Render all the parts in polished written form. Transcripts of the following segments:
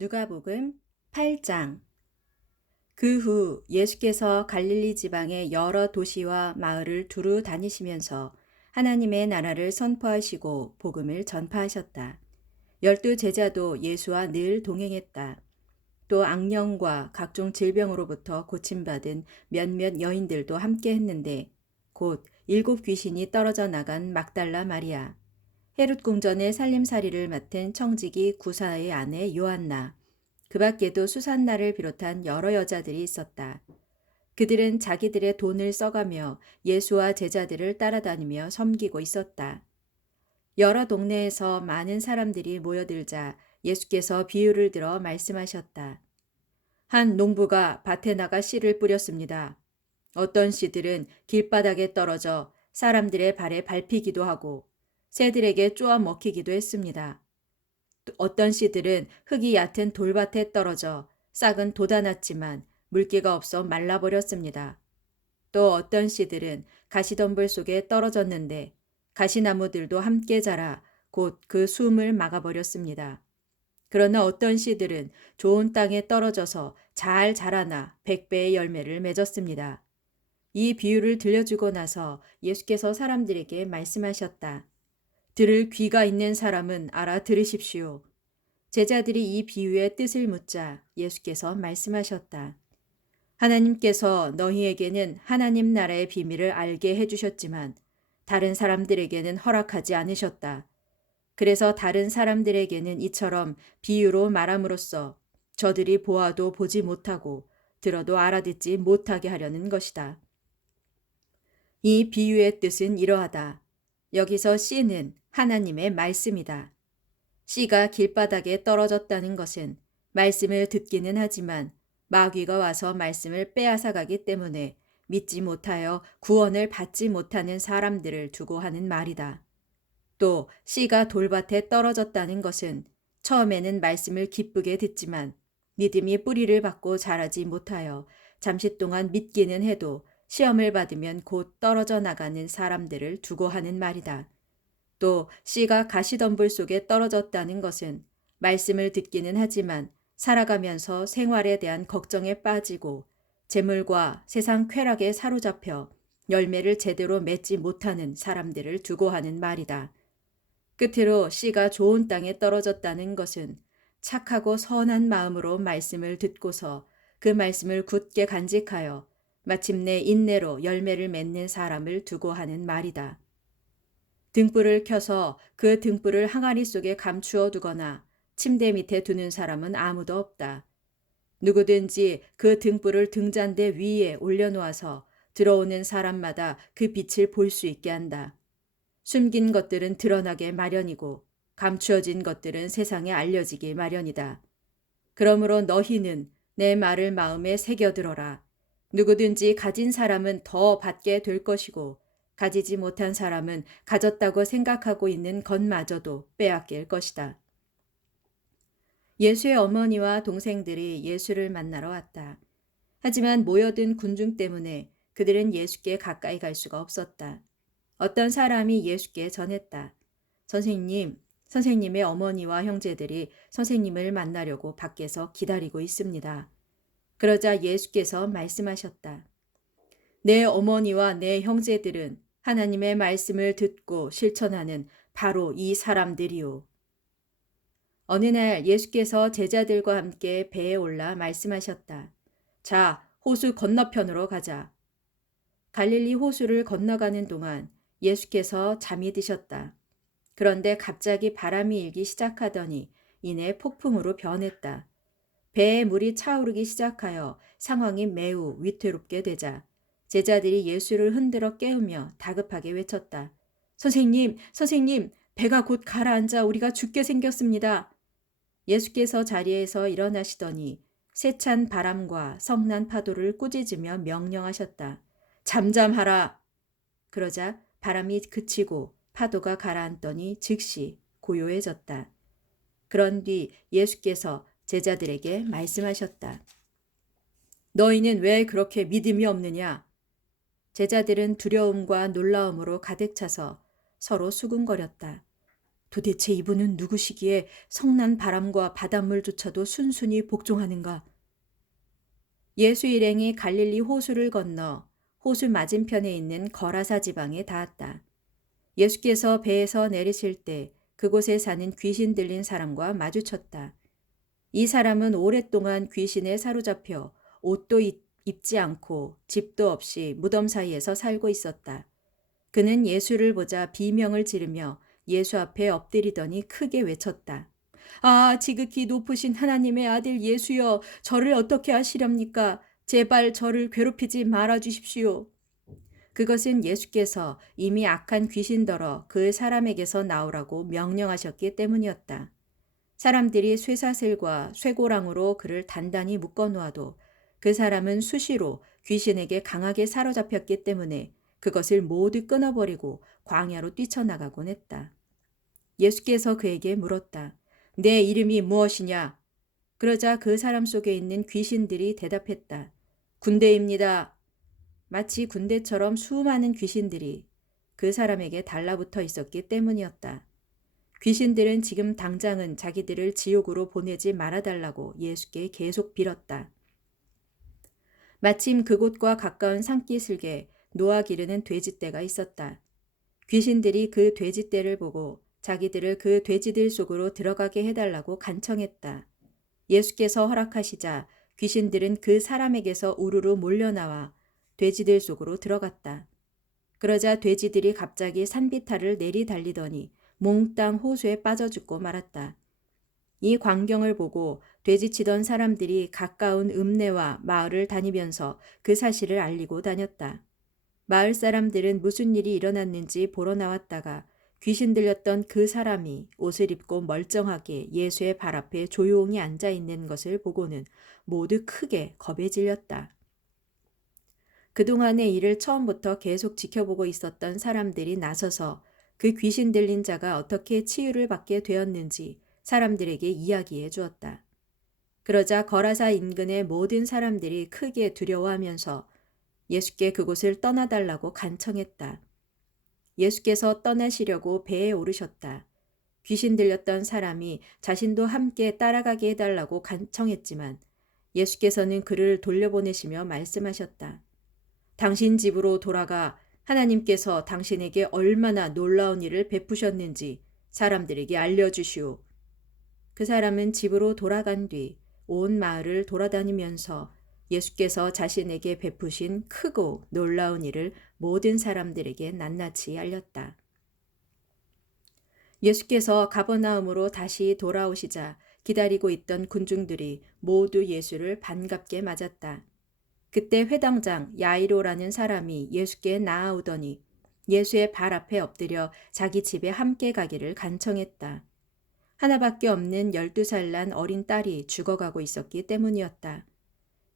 누가복음 8장. 그 후 예수께서 갈릴리 지방의 여러 도시와 마을을 두루 다니시면서 하나님의 나라를 선포하시고 복음을 전파하셨다. 12 제자도 예수와 늘 동행했다. 또 악령과 각종 질병으로부터 고침받은 몇몇 여인들도 함께 했는데 곧 7 귀신이 떨어져 나간 막달라 마리아, 헤롯 궁전의 살림살이를 맡은 청지기 구사의 아내 요한나, 그 밖에도 수산나를 비롯한 여러 여자들이 있었다. 그들은 자기들의 돈을 써가며 예수와 제자들을 따라다니며 섬기고 있었다. 여러 동네에서 많은 사람들이 모여들자 예수께서 비유를 들어 말씀하셨다. 한 농부가 밭에 나가 씨를 뿌렸습니다. 어떤 씨들은 길바닥에 떨어져 사람들의 발에 밟히기도 하고 새들에게 쪼아 먹히기도 했습니다. 또 어떤 씨들은 흙이 얕은 돌밭에 떨어져 싹은 돋아났지만 물기가 없어 말라버렸습니다. 또 어떤 씨들은 가시덤불 속에 떨어졌는데 가시나무들도 함께 자라 곧 그 숨을 막아버렸습니다. 그러나 어떤 씨들은 좋은 땅에 떨어져서 잘 자라나 100배의 열매를 맺었습니다. 이 비유를 들려주고 나서 예수께서 사람들에게 말씀하셨다. 들을 귀가 있는 사람은 알아들으십시오. 제자들이 이 비유의 뜻을 묻자 예수께서 말씀하셨다. 하나님께서 너희에게는 하나님 나라의 비밀을 알게 해주셨지만 다른 사람들에게는 허락하지 않으셨다. 그래서 다른 사람들에게는 이처럼 비유로 말함으로써 저들이 보아도 보지 못하고 들어도 알아듣지 못하게 하려는 것이다. 이 비유의 뜻은 이러하다. 여기서 씨는 하나님의 말씀이다. 씨가 길바닥에 떨어졌다는 것은 말씀을 듣기는 하지만 마귀가 와서 말씀을 빼앗아 가기 때문에 믿지 못하여 구원을 받지 못하는 사람들을 두고 하는 말이다. 또 씨가 돌밭에 떨어졌다는 것은 처음에는 말씀을 기쁘게 듣지만 믿음이 뿌리를 받고 자라지 못하여 잠시 동안 믿기는 해도 시험을 받으면 곧 떨어져 나가는 사람들을 두고 하는 말이다. 또 씨가 가시덤불 속에 떨어졌다는 것은 말씀을 듣기는 하지만 살아가면서 생활에 대한 걱정에 빠지고 재물과 세상 쾌락에 사로잡혀 열매를 제대로 맺지 못하는 사람들을 두고 하는 말이다. 끝으로 씨가 좋은 땅에 떨어졌다는 것은 착하고 선한 마음으로 말씀을 듣고서 그 말씀을 굳게 간직하여 마침내 인내로 열매를 맺는 사람을 두고 하는 말이다. 등불을 켜서 그 등불을 항아리 속에 감추어 두거나 침대 밑에 두는 사람은 아무도 없다. 누구든지 그 등불을 등잔대 위에 올려놓아서 들어오는 사람마다 그 빛을 볼 수 있게 한다. 숨긴 것들은 드러나게 마련이고 감추어진 것들은 세상에 알려지기 마련이다. 그러므로 너희는 내 말을 마음에 새겨들어라. 누구든지 가진 사람은 더 받게 될 것이고 가지지 못한 사람은 가졌다고 생각하고 있는 것마저도 빼앗길 것이다. 예수의 어머니와 동생들이 예수를 만나러 왔다. 하지만 모여든 군중 때문에 그들은 예수께 가까이 갈 수가 없었다. 어떤 사람이 예수께 전했다. 선생님, 선생님의 어머니와 형제들이 선생님을 만나려고 밖에서 기다리고 있습니다. 그러자 예수께서 말씀하셨다. 내 어머니와 내 형제들은 하나님의 말씀을 듣고 실천하는 바로 이 사람들이요. 어느 날 예수께서 제자들과 함께 배에 올라 말씀하셨다. 자, 호수 건너편으로 가자. 갈릴리 호수를 건너가는 동안 예수께서 잠이 드셨다. 그런데 갑자기 바람이 일기 시작하더니 이내 폭풍으로 변했다. 배에 물이 차오르기 시작하여 상황이 매우 위태롭게 되자 제자들이 예수를 흔들어 깨우며 다급하게 외쳤다. 선생님, 선생님, 배가 곧 가라앉아 우리가 죽게 생겼습니다. 예수께서 자리에서 일어나시더니 세찬 바람과 성난 파도를 꾸짖으며 명령하셨다. 잠잠하라. 그러자 바람이 그치고 파도가 가라앉더니 즉시 고요해졌다. 그런 뒤 예수께서 제자들에게 말씀하셨다. 너희는 왜 그렇게 믿음이 없느냐? 제자들은 두려움과 놀라움으로 가득 차서 서로 수군거렸다. 도대체 이분은 누구시기에 성난 바람과 바닷물조차도 순순히 복종하는가? 예수 일행이 갈릴리 호수를 건너 호수 맞은편에 있는 거라사 지방에 닿았다. 예수께서 배에서 내리실 때 그곳에 사는 귀신 들린 사람과 마주쳤다. 이 사람은 오랫동안 귀신에 사로잡혀 옷도 입지 않고 집도 없이 무덤 사이에서 살고 있었다. 그는 예수를 보자 비명을 지르며 예수 앞에 엎드리더니 크게 외쳤다. 아, 지극히 높으신 하나님의 아들 예수여, 저를 어떻게 하시렵니까? 제발 저를 괴롭히지 말아 주십시오. 그것은 예수께서 이미 악한 귀신더러 그 사람에게서 나오라고 명령하셨기 때문이었다. 사람들이 쇠사슬과 쇠고랑으로 그를 단단히 묶어 놓아도 그 사람은 수시로 귀신에게 강하게 사로잡혔기 때문에 그것을 모두 끊어버리고 광야로 뛰쳐나가곤 했다. 예수께서 그에게 물었다. 내 이름이 무엇이냐? 그러자 그 사람 속에 있는 귀신들이 대답했다. 군대입니다. 마치 군대처럼 수많은 귀신들이 그 사람에게 달라붙어 있었기 때문이었다. 귀신들은 지금 당장은 자기들을 지옥으로 보내지 말아달라고 예수께 계속 빌었다. 마침 그곳과 가까운 산기슭에 노아 기르는 돼지떼가 있었다. 귀신들이 그 돼지떼를 보고 자기들을 그 돼지들 속으로 들어가게 해달라고 간청했다. 예수께서 허락하시자 귀신들은 그 사람에게서 우르르 몰려나와 돼지들 속으로 들어갔다. 그러자 돼지들이 갑자기 산비탈을 내리달리더니 몽땅 호수에 빠져 죽고 말았다. 이 광경을 보고 돼지치던 사람들이 가까운 읍내와 마을을 다니면서 그 사실을 알리고 다녔다. 마을 사람들은 무슨 일이 일어났는지 보러 나왔다가 귀신 들렸던 그 사람이 옷을 입고 멀쩡하게 예수의 발 앞에 조용히 앉아 있는 것을 보고는 모두 크게 겁에 질렸다. 그동안의 일을 처음부터 계속 지켜보고 있었던 사람들이 나서서 그 귀신 들린 자가 어떻게 치유를 받게 되었는지 사람들에게 이야기해 주었다. 그러자 거라사 인근의 모든 사람들이 크게 두려워하면서 예수께 그곳을 떠나달라고 간청했다. 예수께서 떠나시려고 배에 오르셨다. 귀신 들렸던 사람이 자신도 함께 따라가게 해달라고 간청했지만 예수께서는 그를 돌려보내시며 말씀하셨다. 당신 집으로 돌아가 하나님께서 당신에게 얼마나 놀라운 일을 베푸셨는지 사람들에게 알려주시오. 그 사람은 집으로 돌아간 뒤 온 마을을 돌아다니면서 예수께서 자신에게 베푸신 크고 놀라운 일을 모든 사람들에게 낱낱이 알렸다. 예수께서 가버나움으로 다시 돌아오시자 기다리고 있던 군중들이 모두 예수를 반갑게 맞았다. 그때 회당장 야이로라는 사람이 예수께 나아오더니 예수의 발 앞에 엎드려 자기 집에 함께 가기를 간청했다. 하나밖에 없는 12살 난 어린 딸이 죽어가고 있었기 때문이었다.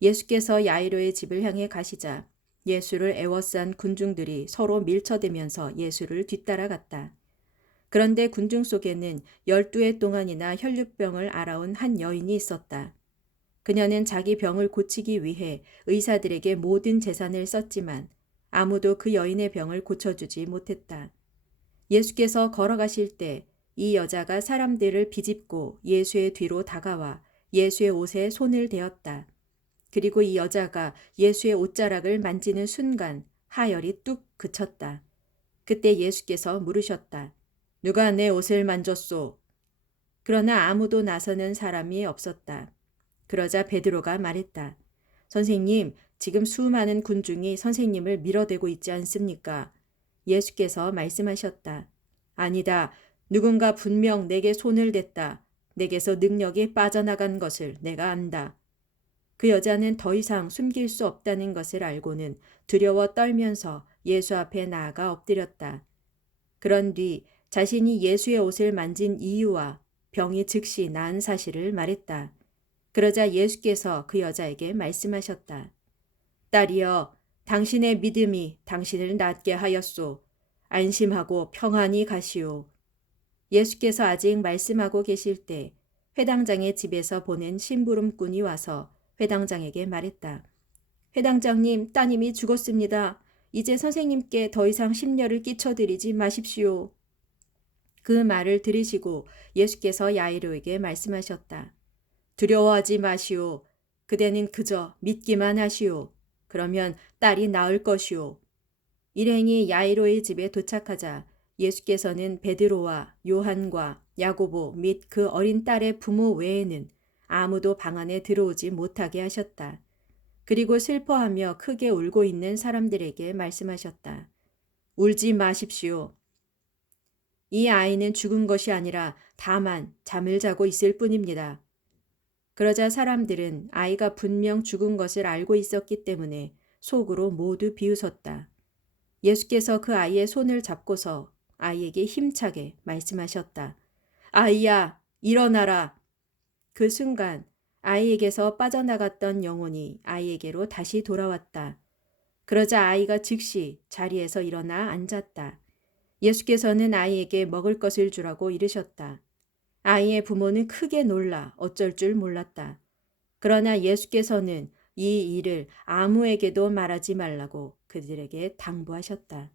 예수께서 야이로의 집을 향해 가시자 예수를 애워싼 군중들이 서로 밀쳐대면서 예수를 뒤따라갔다. 그런데 군중 속에는 12해 동안이나 혈류병을 앓아온 한 여인이 있었다. 그녀는 자기 병을 고치기 위해 의사들에게 모든 재산을 썼지만 아무도 그 여인의 병을 고쳐주지 못했다. 예수께서 걸어가실 때 이 여자가 사람들을 비집고 예수의 뒤로 다가와 예수의 옷에 손을 대었다. 그리고 이 여자가 예수의 옷자락을 만지는 순간 하혈이 뚝 그쳤다. 그때 예수께서 물으셨다. 누가 내 옷을 만졌소? 그러나 아무도 나서는 사람이 없었다. 그러자 베드로가 말했다. 선생님, 지금 수많은 군중이 선생님을 밀어대고 있지 않습니까? 예수께서 말씀하셨다. 아니다. 누군가 분명 내게 손을 댔다. 내게서 능력이 빠져나간 것을 내가 안다. 그 여자는 더 이상 숨길 수 없다는 것을 알고는 두려워 떨면서 예수 앞에 나아가 엎드렸다. 그런 뒤 자신이 예수의 옷을 만진 이유와 병이 즉시 나은 사실을 말했다. 그러자 예수께서 그 여자에게 말씀하셨다. 딸이여, 당신의 믿음이 당신을 낫게 하였소. 안심하고 평안히 가시오. 예수께서 아직 말씀하고 계실 때 회당장의 집에서 보낸 심부름꾼이 와서 회당장에게 말했다. 회당장님, 따님이 죽었습니다. 이제 선생님께 더 이상 심려를 끼쳐드리지 마십시오. 그 말을 들으시고 예수께서 야이로에게 말씀하셨다. 두려워하지 마시오. 그대는 그저 믿기만 하시오. 그러면 딸이 나을 것이오. 일행이 야이로의 집에 도착하자 예수께서는 베드로와 요한과 야고보 및 그 어린 딸의 부모 외에는 아무도 방 안에 들어오지 못하게 하셨다. 그리고 슬퍼하며 크게 울고 있는 사람들에게 말씀하셨다. 울지 마십시오. 이 아이는 죽은 것이 아니라 다만 잠을 자고 있을 뿐입니다. 그러자 사람들은 아이가 분명 죽은 것을 알고 있었기 때문에 속으로 모두 비웃었다. 예수께서 그 아이의 손을 잡고서 아이에게 힘차게 말씀하셨다. 아이야, 일어나라. 그 순간 아이에게서 빠져나갔던 영혼이 아이에게로 다시 돌아왔다. 그러자 아이가 즉시 자리에서 일어나 앉았다. 예수께서는 아이에게 먹을 것을 주라고 이르셨다. 아이의 부모는 크게 놀라 어쩔 줄 몰랐다. 그러나 예수께서는 이 일을 아무에게도 말하지 말라고 그들에게 당부하셨다.